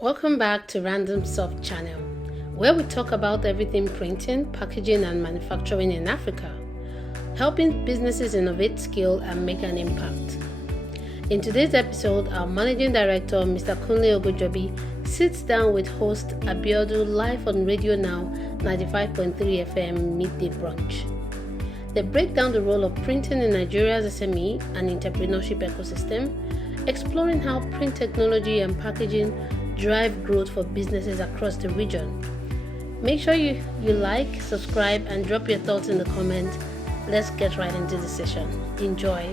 Welcome back to RandomSoft channel, where we talk about everything printing, packaging, and manufacturing in Africa, helping businesses innovate, scale, and make an impact. In today's episode, our Managing Director, Mr. Kunle Ogunjobi, sits down with host Abiodun live on Radio Now 95.3 FM Midday Brunch. They break down the role of printing in Nigeria's SME and entrepreneurship ecosystem, exploring how print technology and packaging drive growth for businesses across the region. Make sure you like, subscribe, and drop your thoughts in the comments. Let's get right into the session. Enjoy.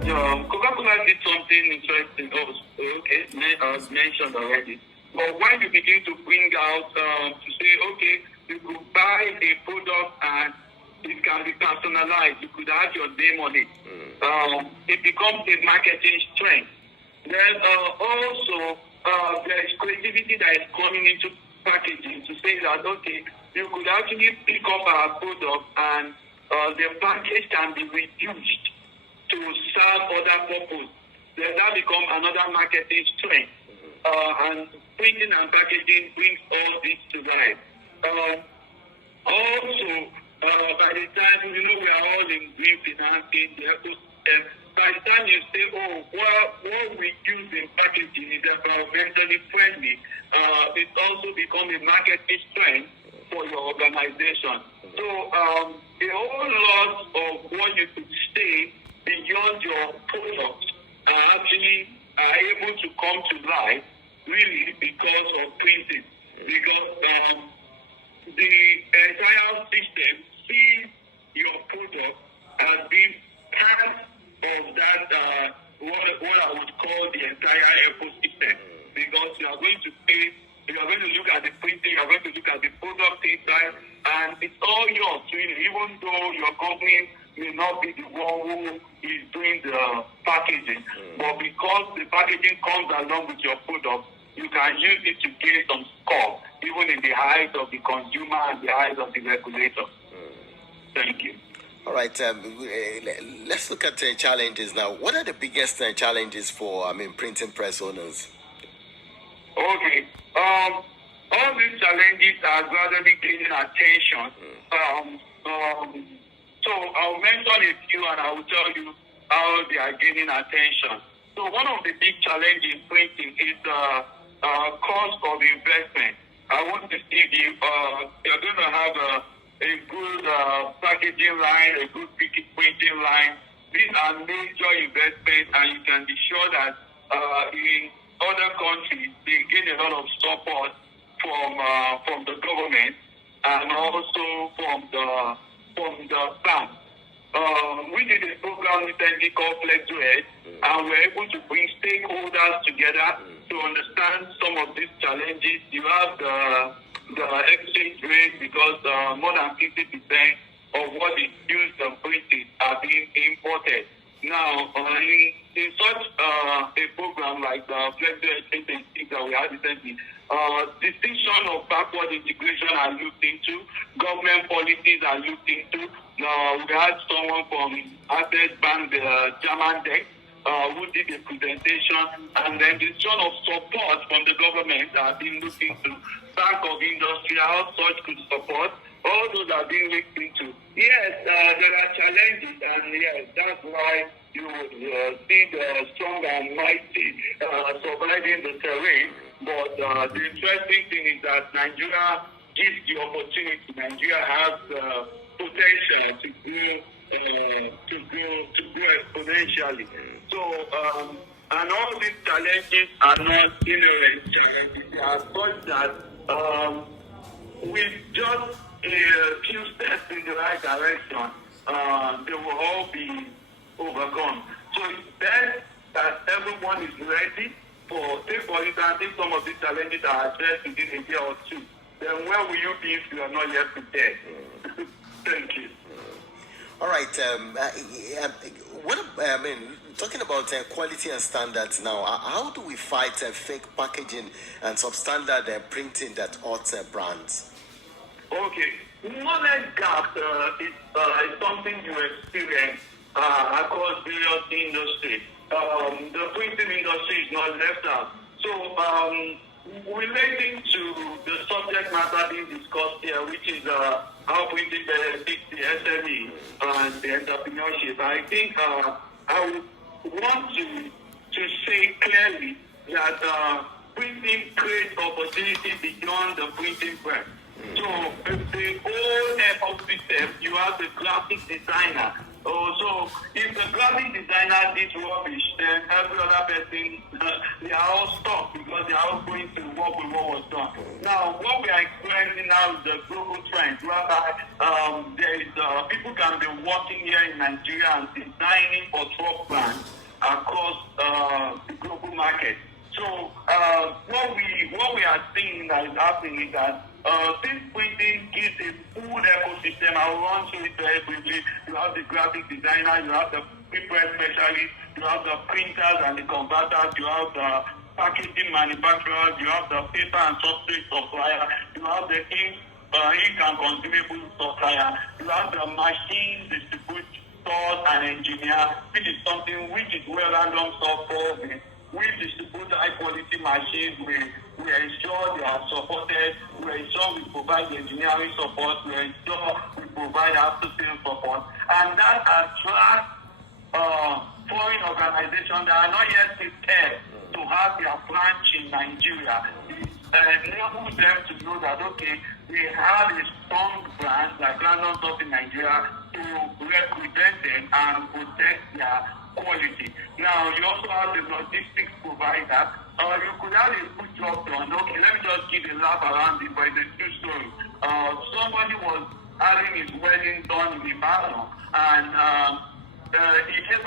Coca-Cola did something interesting. As mentioned already. But when you begin to bring out to say, okay, you could buy a product and it can be personalized. You could have your name on it. It becomes a marketing strength. Then also there is creativity that is coming into packaging to say that, okay, you could actually pick up our product and the package can be reduced to serve other purpose. Then that becomes another marketing strength. And printing and packaging brings all this to life. Also, by the time, we are all in green financing, the ecosystem, by the time you say, what we use in packaging is environmentally friendly, it also becomes a marketing strength for your organization. So, a whole lot of what you could say beyond your products are actually able to come to life really because of printing. Because the entire system sees your product as being part of that, what I would call the entire ecosystem. Because you are going to look at the printing, you are going to look at the product inside, and it's all yours, really, even though your company may not be the one who is doing the packaging. But because the packaging comes along with your product, you can use it to gain some score, even in the eyes of the consumer and the eyes of the regulator. Thank you. All right, let's look at challenges now. What are the biggest challenges for, printing press owners? Okay. All these challenges are gradually gaining attention. So I'll mention a few and I will tell you how they are gaining attention. So one of the big challenges in printing is the cost of investment. I want to see you're going to have a good packaging line, a good printing line. These are major investments, and you can be sure that in other countries they get a lot of support from the government and also from the bank. We did a program recently called Flexographic, and we're able to bring stakeholders together to understand some of these challenges. You have the exchange rate because more than 50% of what is used on printing are being imported. Now, in such a program like the Flexographic that we had recently, distinction of backward integration are looked into, government policies are looked into. We had someone from Access Bank, the German desk, who did a presentation, and then the sort of support from the government are being looked into. Bank of Industry, how such could support, all those are being looked into. Yes, there are challenges, and yes, that's why you would see the strong and mighty surviving the terrain. But the interesting thing is that Nigeria gives the opportunity. Nigeria has the potential to grow exponentially. So, and all these challenges are not ignorant challenges. They are such that with just a few steps in the right direction, they will all be overcome. So it's best that everyone is ready for instance, if some of these challenges are addressed within a year or two, then where will you be if you are not yet prepared? Thank you. All right. Talking about quality and standards now, how do we fight fake packaging and substandard printing that hurts brands? Okay. Knowledge gap is something you experience across various industries. the printing industry is not left out. So, relating to the subject matter being discussed here, which is how printing benefits the SME and the entrepreneurship, I think I would want to say clearly that printing creates opportunity beyond the printing press. So the whole ecosystem, you have the graphic designer. So if the graphic designer did rubbish, then every other person, they are all stuck because they are all going to work with what was done. Now, what we are experiencing now is the global trend, whereby there is people can be working here in Nigeria and designing for truck brands across the global market. So what we are seeing that is happening is that this printing gives a full ecosystem. I'll run through it very briefly. You have the graphic designer, you have the press specialist, you have the printers and the converters, you have the packaging manufacturers, you have the paper and substrate supplier, you have the ink and consumable supplier, you have the machine distributors and engineer, which is something which is where RandomSoft falls in. We distribute high quality machines, we ensure they are supported, we ensure we provide engineering support, we ensure we provide after sales support, and that attracts foreign organizations that are not yet prepared to have their branch in Nigeria. It enables them to know that, okay, we have a strong brand like RandomSoft in Nigeria to represent them and protect their quality. Now, you also have the logistics provider. You could have a good job done. Okay, let me just give a laugh around it, but it's a true story. Somebody was having his wedding done in Ibadan, and he gave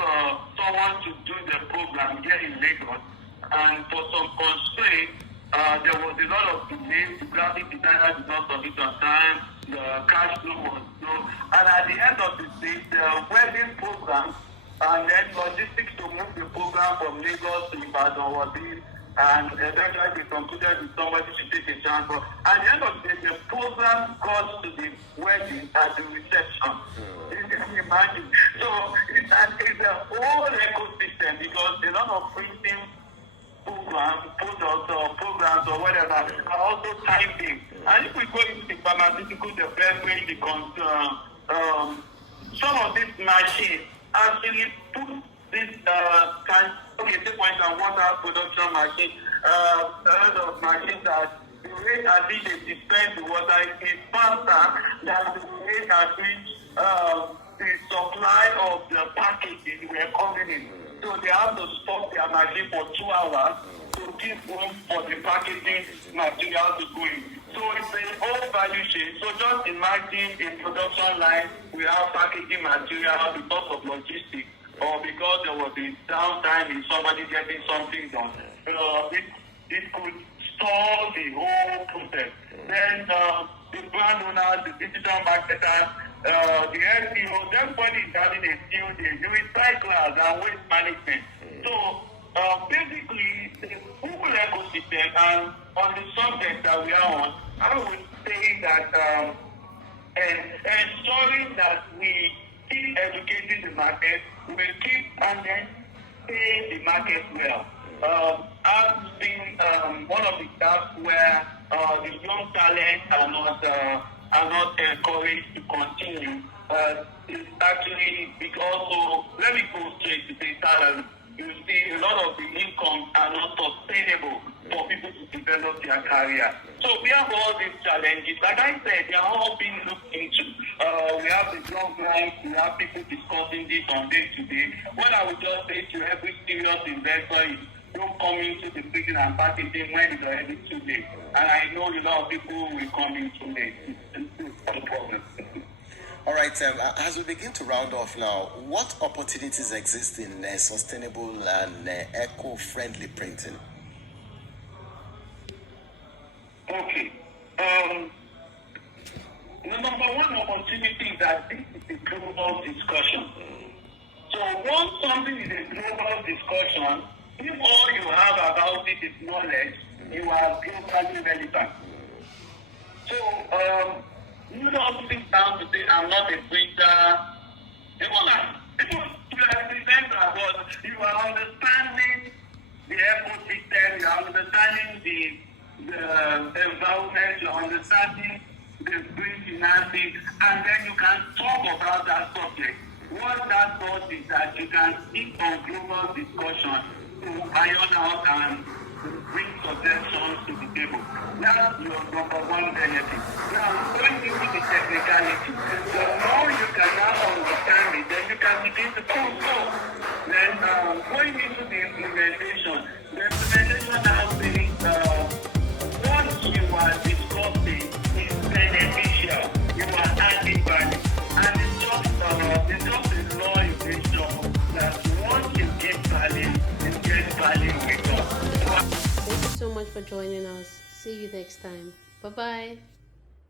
someone to do the program here in Lagos. And for some constraints, there was a lot of delays. The graphic designer did not submit on time. The cash flow was low. And at the end of the day, the wedding program and then logistics to move the program from Lagos to Ibadan was in, and eventually they concluded with somebody to take a chance. But at the end of the day, the program got to the wedding at the reception. You can imagine. So it's a whole ecosystem because a lot of printing programs, products or programs or whatever are also time-based. And if we go into the pharmaceutical, the beverage, some of these machines actually put this take point and water production machine, of machines that the rate at which they dispense the water is faster than the rate at which the supply of the packaging were coming in. So they have to stop their machine for 2 hours to give room for the packaging material to go in. So it's a whole value chain. So just imagine in production line, we have packaging material because of logistics or because there was a downtime in somebody getting something done. It could stall the whole process. Then the brand owners, the digital marketers, the SEOs, everybody is having a field day, the recyclers and waste management. So basically, the whole ecosystem, and on the subject that we are on, I would say that ensuring that we keep educating the market, we keep and then pay the market well. I've seen one of the gaps where the young talent are not encouraged to continue. It's actually because let me go straight to the salary. You see, a lot of the incomes are not sustainable for people to develop their career. So we have all these challenges. Like I said, they are all being looked into. We have the young guys, we have people discussing this on day to day. What I would just say to every serious investor is don't come into the printing and packaging when it's already too late. And I know a lot of people will come in too late. It's no problem. All right, as we begin to round off now, what opportunities exist in sustainable and eco-friendly printing? Okay. The number one opportunity is that this is a global discussion. So once something is a global discussion, if all you have about it is knowledge, you are globally relevant. So, you don't sit down to say, I'm not a printer. People You are remember, but you are understanding the ecosystem, you are understanding the environment, you are understanding the green financing, and then you can talk about that subject. What that does is that you can speak on global discussion to iron out and bring suggestions to the table. That's your number one benefit. Now, going into the technicality, the more you can now understand it, then you can begin to consult. Then going into the implementation now means what you are discussing is beneficial. You are adding value. And it's just a law in nature that once you get value, you get value with us. Thank you so much for joining us. See you next time. Bye-bye.